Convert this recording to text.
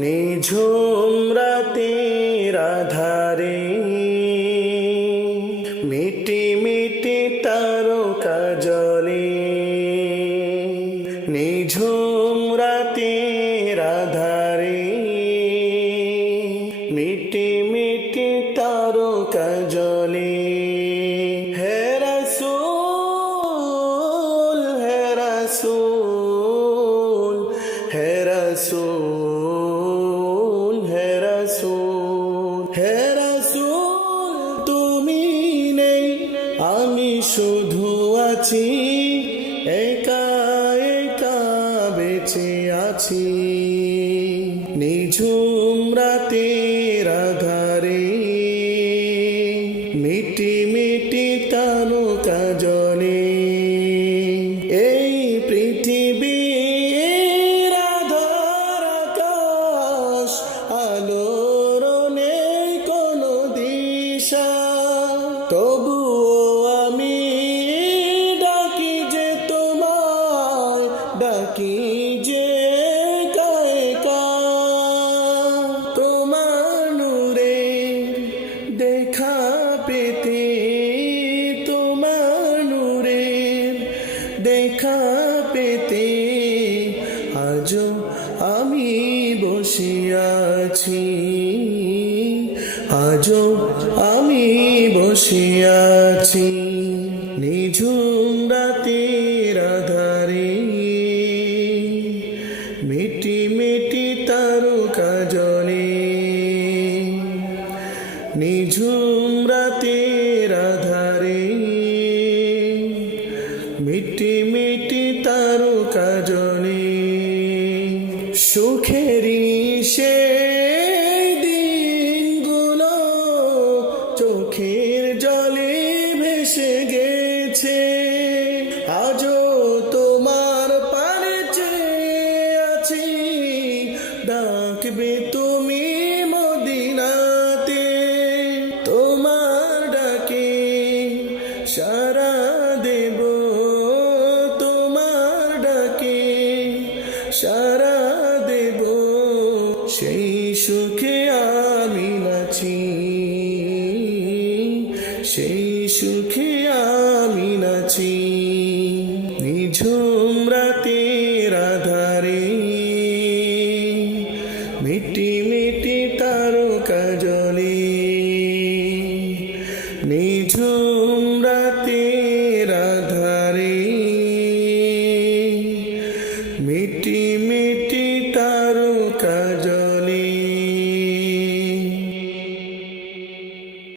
নিঝুম রাতের আধারে মিটি মিটি তারকা তারকা জলে হে রাসূল হে রাসূল হে রাসূল হে রাসূল হে রাসূল, তুমি নেই, আমি শুধু আছি, একা একা বেঁচে আছি। নিঝুম মিটি আছি আজও আমি বসে আছি নিঝুম রাতের আধারে মিটি মিটি তারকা জলে। নিঝুম রাতের মিটি মিটি তারকা জলে। সুখেরি চোখের জলে ভেসে গেছে। আজও তোমার পারে আছি। ডাকবে তুমি মদিনাতে। তোমার ডাকে সারা দেব। তোমার ডাকে সারা দেব। সেই সেই সুখে আমি নাচি। নিঝুম রাতের আধারে। মিটি মিটি তারকা জলে